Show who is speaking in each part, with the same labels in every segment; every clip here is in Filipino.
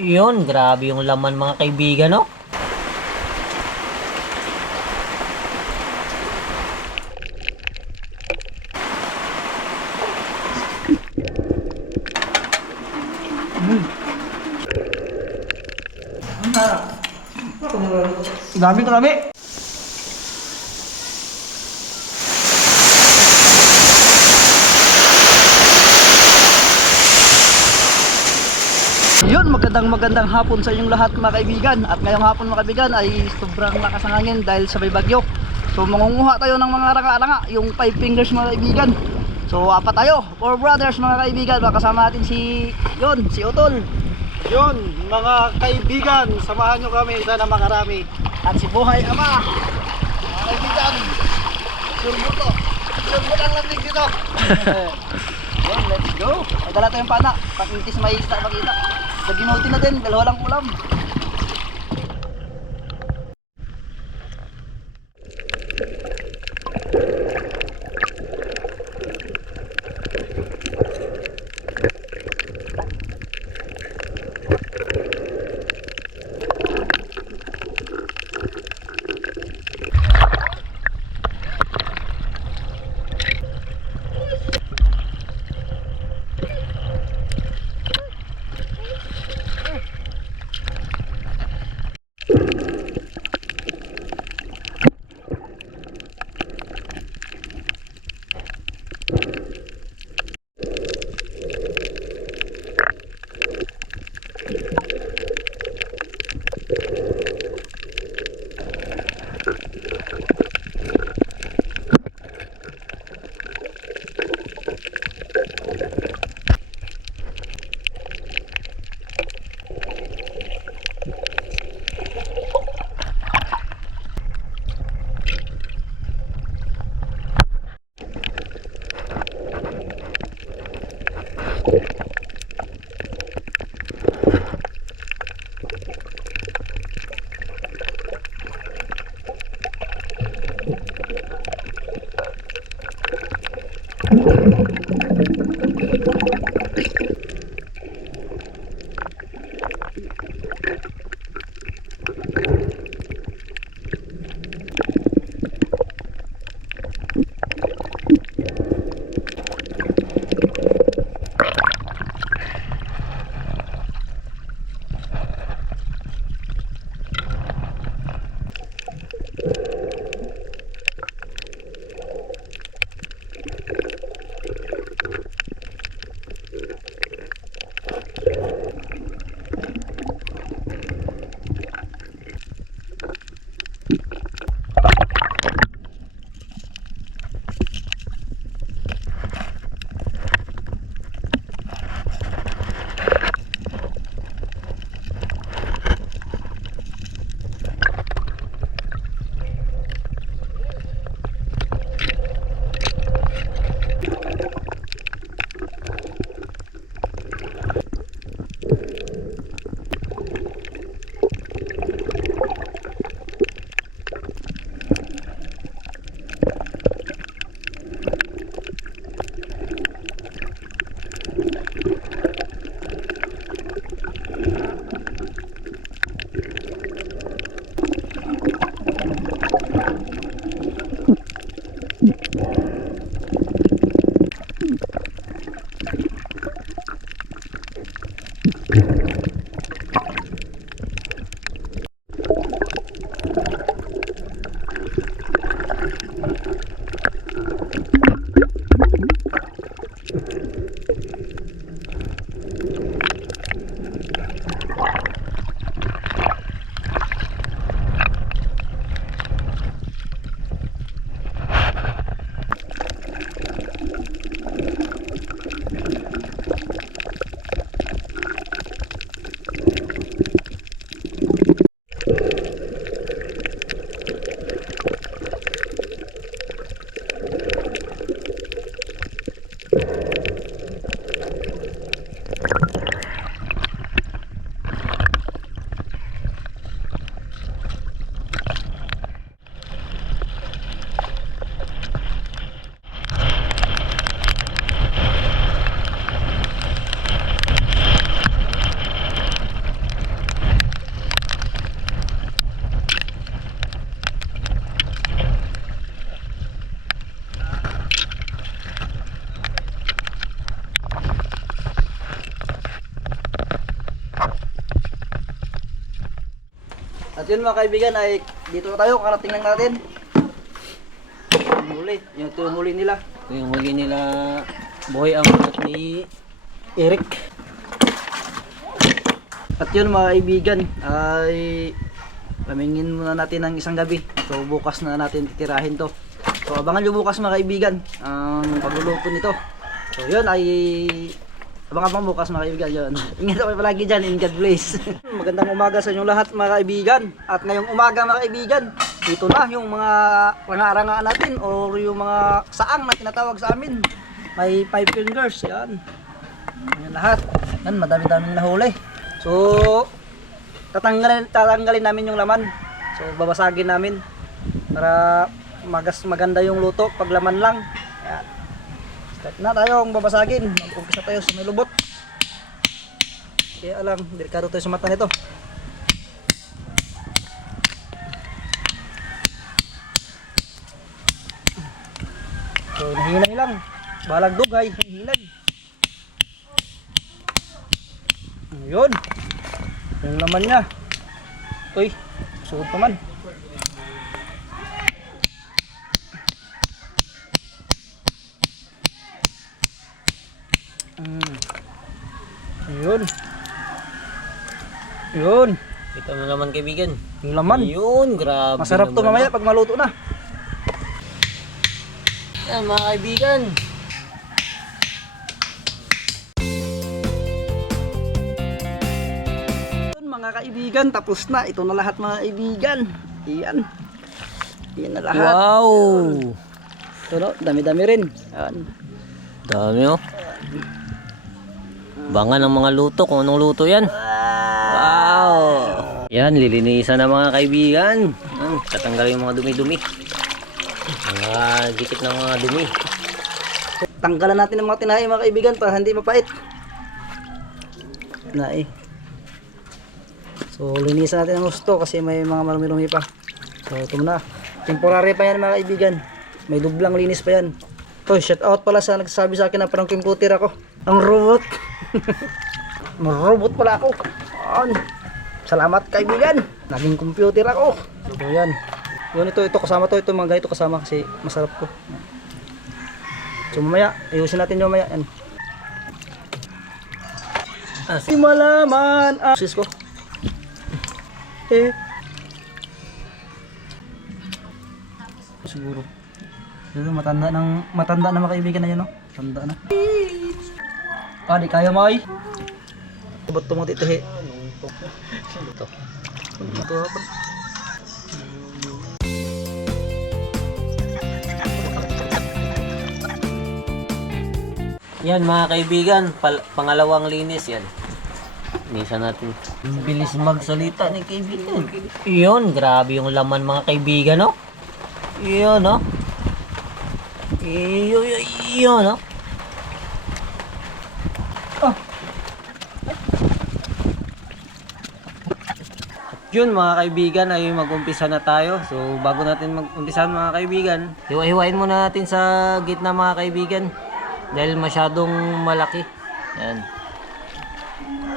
Speaker 1: Yun, grabe yung laman mga kaibigan, no?
Speaker 2: Dami, dami. Yun, magandang magandang hapon sa inyong lahat mga kaibigan. At ngayong hapon mga kaibigan ay sobrang lakas ng hangin dahil sa may bagyo. So mangunguha tayo ng mga ranga-ranga, yung 5 fingers mga kaibigan. So apat tayo, 4 brothers mga kaibigan. Makasama natin si, yun, si Utol
Speaker 3: Yun, mga kaibigan, samahan nyo kami sana makarami.
Speaker 2: At si Buhay Ama. Mga kaibigan, surbo to. Surbo lang lang dito Yun, let's go. May dala tayong pana, pakintis may isda makita Naginuti na din, dalawa lang ulam yun mga kaibigan ay dito na tayo, karating lang natin. Yung huli, yung ito yung huli nila.
Speaker 1: Ito yung huli nila, boy, ang ulat ni Eric.
Speaker 2: At yun mga kaibigan ay pamingin muna natin ng isang gabi. So bukas na natin titirahin to. So abangan nyo bukas mga kaibigan ang pagluluto nito. So yun ay abang-abang bukas mga kaibigan yun. Ingat kayo palagi dyan in God bless. Magandang umaga sa inyong lahat mga kaibigan. At ngayong umaga mga kaibigan, dito na yung mga ranga-ranga natin o yung mga saang na tinatawag sa amin. May five fingers, yan. Yan lahat. Yan, madami-daming nahuli. So, tatanggalin, tatanggalin namin yung laman. So, babasagin namin para magas maganda yung luto pag laman lang. Ayan. Start na tayong babasagin. Mag-umpisa tayo sa may lubot. Kaya lang, delikado tayo sa mata nito. So, nahinay lang. Balag dugay, hinay. Ayun. Yung laman niya. Uy, suot naman. Mm. Ayun. Ayun.
Speaker 1: Ito mo naman kaibigan.
Speaker 2: Yung laman.
Speaker 1: Yun, grabe
Speaker 2: Masarap to mamaya pag maluto na.
Speaker 1: Yan mga kaibigan.
Speaker 2: Yun, mga kaibigan, tapos na. Ito na lahat mga kaibigan. Iyan. Iyan na lahat.
Speaker 1: Wow!
Speaker 2: Ito no, dami-dami rin. Ayan.
Speaker 1: Dami oh. Bangan ng mga luto kung anong luto yan. Wow! Yan, lilinisan na mga kaibigan. Yan, tatanggalin yung mga dumi-dumi. Mga dikit ng mga dumi.
Speaker 2: Tanggalan natin ng mga tinahi mga kaibigan para hindi mapait. Nae. So linisan natin ang gusto kasi may mga marumi-rumi pa. So ito na. Temporary pa yan mga kaibigan. May dublang linis pa yan. To, shout out pala sa nagsasabi sa akin na parang computer ako. Ang robot. Ang robot pala ako. An. Salamat kaibigan. Naging computer ako. So yan. Yun ito, ito kasama to, ito mga ganito kasama kasi masarap ko. So mamaya, ayusin natin yung mamaya. Yan.
Speaker 1: Ah,
Speaker 2: Si malaman ang sis ko. Eh. Siguro. Siguro matanda ng matanda na mga kaibigan na yun, no? Tanda na. Ah, di kaya mo ay. Ba't tumong titihi? Ito.
Speaker 1: Yan mga kaibigan, pal- pangalawang linis yan. Linisan natin. Bilis magsalita ni kaibigan. Yun, grabe yung laman mga kaibigan, no? Yun, no? Yun, yun, yun, no? Yun mga kaibigan ay mag-umpisa na tayo. So bago natin mag-umpisa mga kaibigan, hiwa-hiwain muna natin sa gitna mga kaibigan. Dahil masyadong malaki. Yan.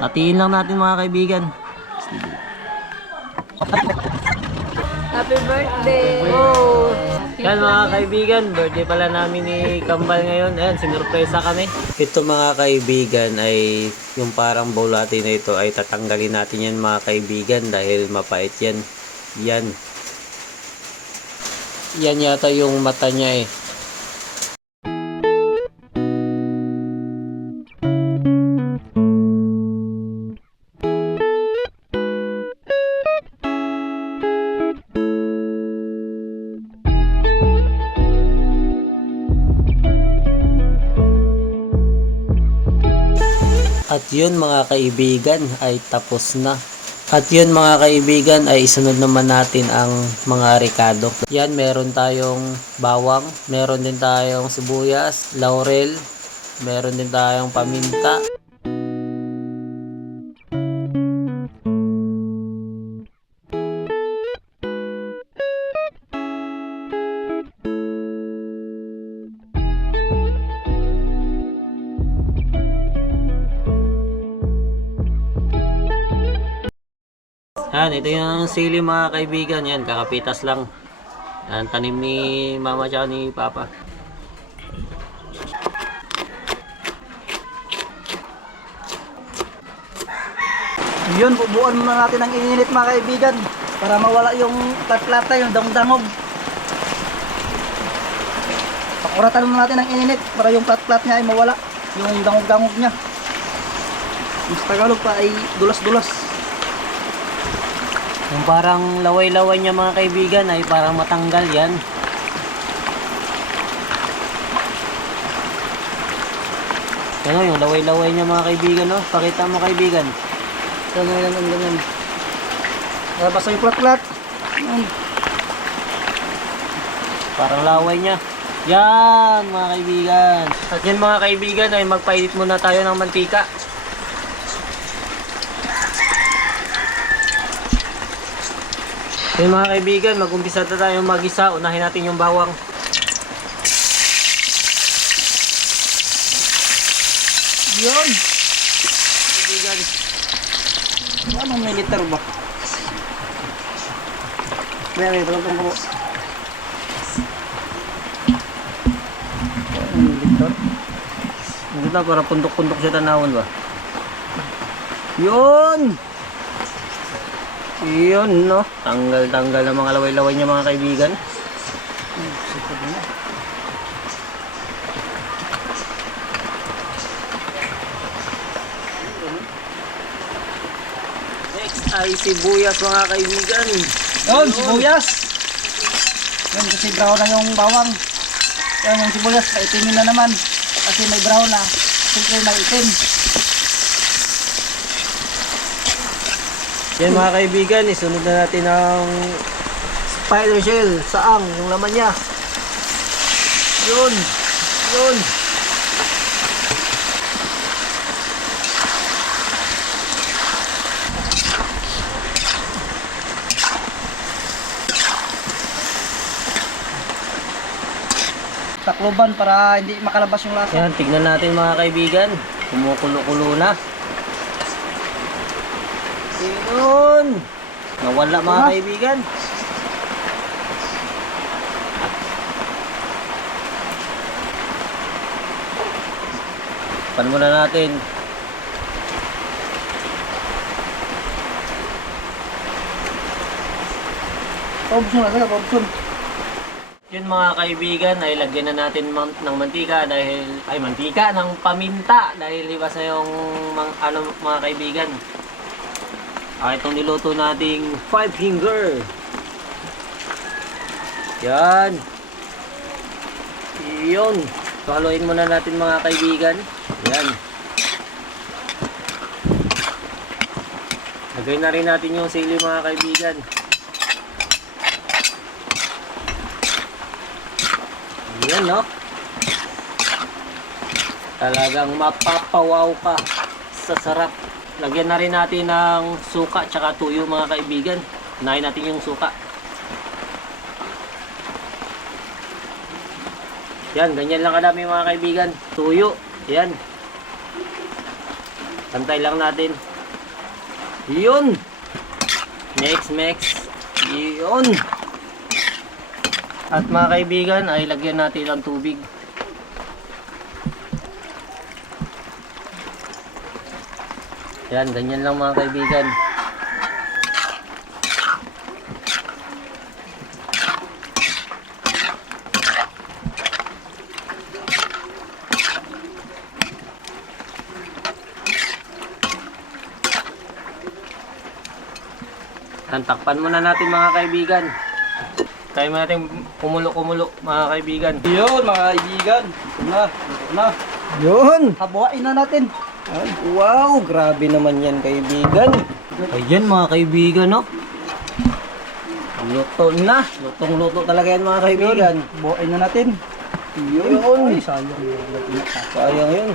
Speaker 1: Hatiin lang natin mga kaibigan.
Speaker 4: Happy birthday!
Speaker 1: Yan mga kaibigan, birthday pala namin ni Kambal ngayon. Ayan, sinurpresa kami. Ito mga kaibigan ay yung parang bulati na ito ay tatanggalin natin yan mga kaibigan dahil mapait yan. Yan. Yan yata yung mata niya eh. At yun mga kaibigan ay tapos na. At yun mga kaibigan ay isunod naman natin ang mga ricado. Yan meron tayong bawang, meron din tayong sibuyas, laurel, meron din tayong paminta. Yan, ito yung sili mga kaibigan. Yan, kakapitas lang. Yan, tanim ni mama tsaka ni papa.
Speaker 2: Yun, bubuan muna natin ng init mga kaibigan para mawala yung tatlata, yung dangdangog. Pakuratan muna natin ng init para yung plat-plat niya ay mawala, yung dangog-dangog niya. Sa Tagalog pa ay dulas-dulas.
Speaker 1: Yung parang laway-laway niya mga kaibigan ay parang matanggal yan. Ano yung laway-laway niya mga kaibigan, no? Pakita mo kaibigan.
Speaker 2: Ganyan. Kaya basta yung plat-plat. Yun.
Speaker 1: Parang laway niya. Yan mga kaibigan. At yan mga kaibigan ay magpainit muna tayo ng mantika. Yan mga kaibigan, mag-umpisa na tayo mag-isa. Unahin natin yung bawang.
Speaker 2: Yun.
Speaker 1: Kaibigan.
Speaker 2: Anong militar ba? Meron, ito lang po. Militar?
Speaker 1: Hindi na, para pundok-pundok siya tanawon ba? Yun! Yun, no? Tanggal-tanggal ng mga laway-laway niya mga kaibigan. Next ay sibuyas mga kaibigan.
Speaker 2: Yun, sibuyas. Yun, kasi brown na yung bawang. Yan, yung sibuyas, paitimin na naman. Kasi may brown na. Siyempre may itim.
Speaker 1: Yan mga kaibigan, isunod na natin ang spider shell, saang, yung laman niya. Yun, yun.
Speaker 2: Takloban para hindi makalabas yung lasa.
Speaker 1: Yan, tignan natin mga kaibigan. Kumukulo-kulo na. Yun! Nawala mga
Speaker 2: Diba?
Speaker 1: kaibigan. Pan muna natin.
Speaker 2: Paubson na sila, paubson.
Speaker 1: Yun mga kaibigan, ay lagyan na natin man- ng mantika dahil ay mantika ng paminta dahil iwas na yung mga, ano mga kaibigan. Ah, itong niluto nating five finger. Yan. Yun. So, haluin muna natin mga kaibigan. Yan. Lagay na rin natin yung sili mga kaibigan. Yan, no? Talagang mapapawaw ka sa sarap. Lagyan na rin natin ng suka tsaka tuyo mga kaibigan. Unahin natin yung suka. Yan, ganyan lang kadami mga kaibigan. Tuyo. Yan. Pantay lang natin. Yun. Next, next. Yun. At mga kaibigan, ay lagyan natin ng tubig. Yan, ganyan lang mga kaibigan. Tantakpan muna natin mga kaibigan. Tayo mo natin kumulo-kumulo mga kaibigan.
Speaker 2: Yun, mga kaibigan. Ito na, ito na.
Speaker 1: Yun!
Speaker 2: Habuain na natin.
Speaker 1: Wow, grabe naman yan kaibigan. Ayan mga kaibigan, no? Luto na. Lutong-luto talaga yan mga kaibigan.
Speaker 2: Habuain na natin.
Speaker 1: Yun.
Speaker 2: Ay, sayang.
Speaker 1: Sayang yun.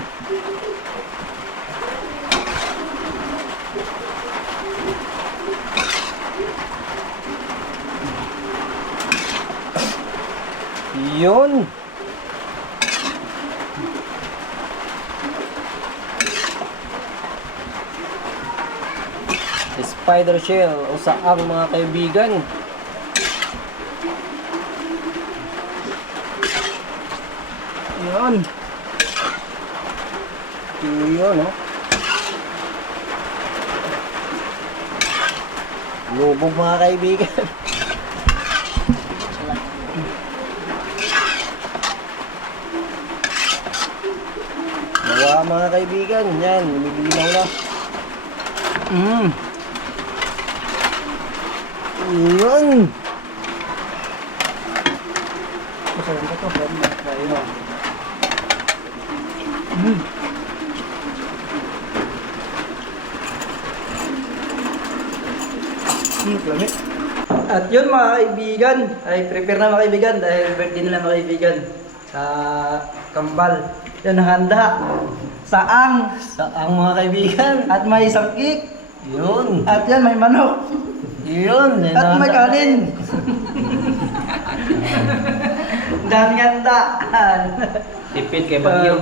Speaker 1: Yun.
Speaker 3: Spider shell o saang mga kaibigan.
Speaker 2: Yun.
Speaker 3: Yun, no? Lubog mga kaibigan. Nawa mga kaibigan, yan, lumibilaw na.
Speaker 2: Mm.
Speaker 3: Yun!
Speaker 2: Masarap ba to? Ayun. Mm, lami. At yun mga kaibigan, ay prepare na mga kaibigan dahil birthday nila mga kaibigan sa Kambal. Yan ang handa. Saang
Speaker 3: Saang mga kaibigan.
Speaker 2: at may isang cake
Speaker 3: Yun!
Speaker 2: at yan may manok
Speaker 3: Yun! yan
Speaker 2: at may kanin. Daming handa.
Speaker 3: Tipid kay Bagyo.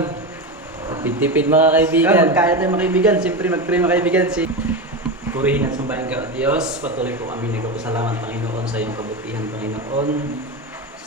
Speaker 3: Tipid-tipid mga kaibigan.
Speaker 2: Kaya magkaya tayo mga kaibigan. Siyempre mag-pray mga kaibigan. Si
Speaker 3: Purihin at sambahin ka, O Diyos. Patuloy po kami nagpapasalamat, Panginoon, sa iyong kabutihan, Panginoon.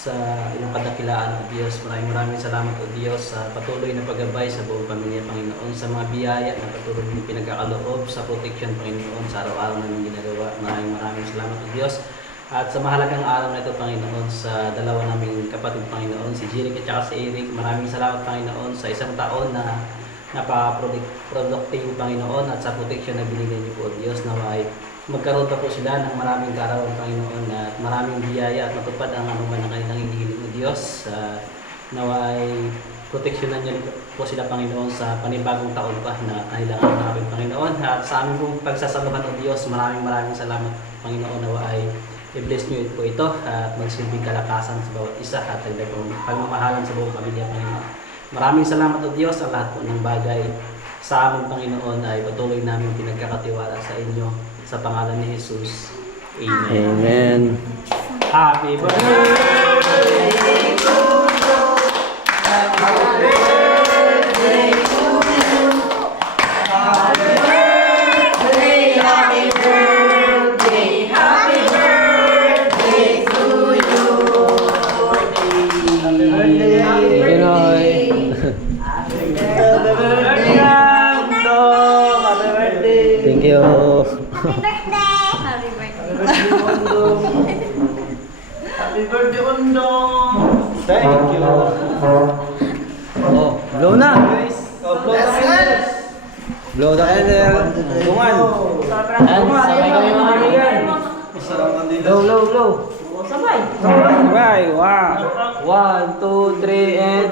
Speaker 3: Sa iyong kadakilaan, O Diyos. Maraming maraming salamat, O Diyos, sa patuloy na paggabay sa buong pamilya, Panginoon. Sa mga biyaya na patuloy na pinagkakaloob, sa protection, Panginoon, sa araw-araw namin ginagawa. Maraming maraming salamat, O Diyos. At sa mahalagang araw na ito, Panginoon, sa dalawa naming kapatid, Panginoon, si Jeric at saka si Eric, maraming salamat, Panginoon, sa isang taon na napaka-productive, Panginoon, at sa protection na binigay niyo po, O Diyos, na ay magkaroon pa po sila ng maraming kaarawan, Panginoon, at maraming biyaya at matupad ang anuman na kanilang hinihiling, O Diyos. Uh, naway proteksyonan niyo po sila, Panginoon, sa panibagong taon pa na kanilang hanapin, Panginoon. At sa aming pong pagsasaluhan, O Diyos, maraming maraming salamat, Panginoon, nawa ay i-bless niyo po ito at magsilbing kalakasan sa bawat isa at dagdag pong pagmamahalan sa buong pamilya, Panginoon. Maraming salamat o Diyos sa lahat po ng bagay sa aming Panginoon ay patuloy namin pinagkakatiwala sa inyo sa pangalan ni Jesus. Amen.
Speaker 2: Amen.
Speaker 3: Happy birthday! Pinoy. Tungan. Yan, sabay kami mga kaibigan. Blow, blow, blow. Sabay. Sabay. One. One, two, three, and...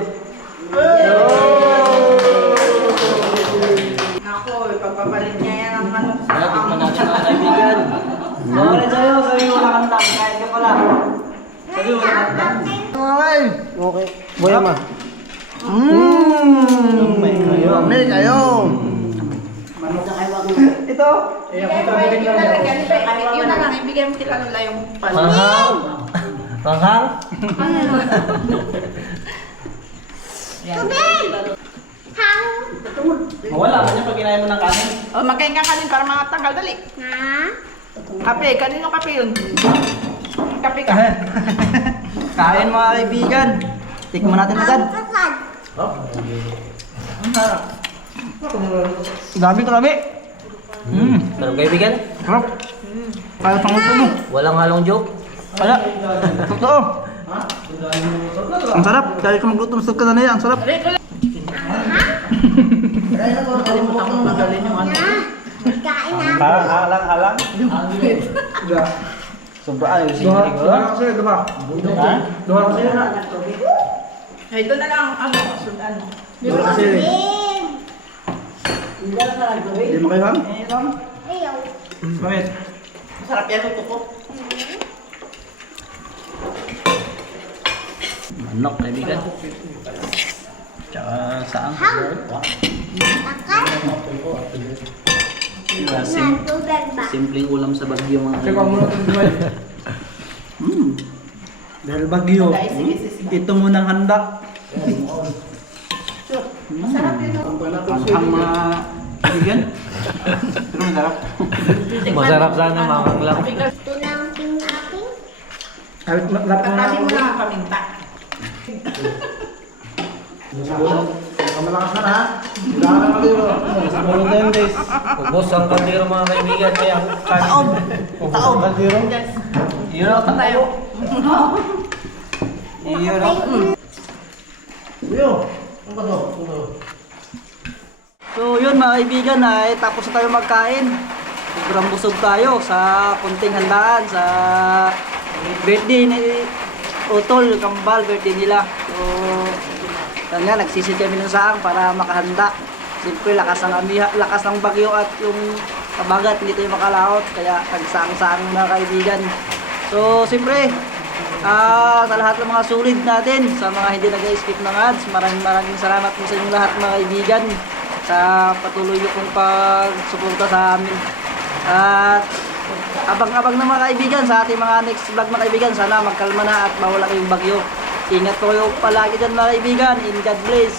Speaker 5: Ako, ipagpapalit niya yan ang ano sa
Speaker 3: Kaya tikman natin mga kaibigan.
Speaker 2: Okay sa'yo, sabi mo na kanta. Kahit ka pala. Sabi mo na kanta. Okay.
Speaker 3: Okay. Buya ma.
Speaker 2: Mmm! May kayo. May kayo. Ito.
Speaker 5: Kaya pwede nyo na lang, ganito, kahit yun na lang, ibigay mo kila nila yung pan.
Speaker 3: Panghang. Panghang?
Speaker 2: Mawala ka niya pag kinain mo ng kanin.
Speaker 5: O, magkain ka kanin para mga tanggal, dali. Kape, kanino kape yun? Kape ka.
Speaker 2: Kain mga kaibigan. Tikman natin agad. Dami ko dami. Mmm.
Speaker 3: Sarap kaibigan.
Speaker 2: Sarap. Kaya sa ngusto mo.
Speaker 3: Walang halong joke.
Speaker 2: Kaya. Totoo. Ang sarap. Kaya ka magluto ng ka na yan. Ang sarap.
Speaker 5: Kalimutan ko tanggalin yung ano.
Speaker 1: Halang, halang, halang.
Speaker 2: Sobra ay. Duha. Duha kasi. Duha.
Speaker 1: Ha?
Speaker 2: Duha kasi.
Speaker 5: Ay, ito na lang, ano, sundan mo.
Speaker 2: Duha kasi. Hindi mo kayo ham? Bakit?
Speaker 5: Masarap yan, tuto ko.
Speaker 3: Manok kaibigan.
Speaker 2: Tsaka saan?
Speaker 3: Sim simpleng ulam sa bagyo mga kaibigan.
Speaker 2: Hmm. Dahil bagyo. Ito munang handa.
Speaker 5: Masarap.
Speaker 2: Ang mga kaibigan.
Speaker 1: Masarap sana mga lang.
Speaker 4: Ito na ang pinaking.
Speaker 5: Tatasin mo lang ang paminta.
Speaker 3: Kamalakas na ha. Wala ka na kaliro. Na yun guys.
Speaker 1: Ubos ang kaldero mga kaibigan. Kaya
Speaker 2: Taob. Taob.
Speaker 3: Kaliro.
Speaker 1: yun ang tayo.
Speaker 3: Iyo. Ano ba to? Ano to?
Speaker 2: So yun mga kaibigan ay tapos na tayo magkain. Sobrang busog tayo sa kunting handaan sa birthday ni Utol, Kambal, birthday nila. So yan nga, nagsisid kami ng saang para makahanda. Siyempre lakas ng amiha, lakas ng bagyo at yung kabagat hindi tayo makalaot kaya nagsaang-saang mga kaibigan. So siyempre Ah, sa lahat ng mga sulit natin, sa mga hindi nag-skip ng ads, maraming maraming salamat po sa inyong lahat mga kaibigan sa patuloy niyo pong pagsuporta sa amin. At abang-abang na mga kaibigan sa ating mga next vlog mga kaibigan. Sana magkalma na at mawala kayong bagyo. Ingat po kayo palagi dyan mga kaibigan. In God bless.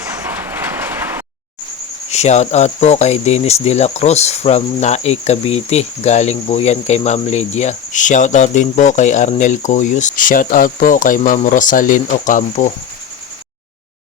Speaker 1: Shout out po kay Dennis De La Cruz from Naik, Cavite. Galing po yan kay Ma'am Lydia. Shout out din po kay Arnel Coyus. Shout out po kay Ma'am Rosalyn Ocampo.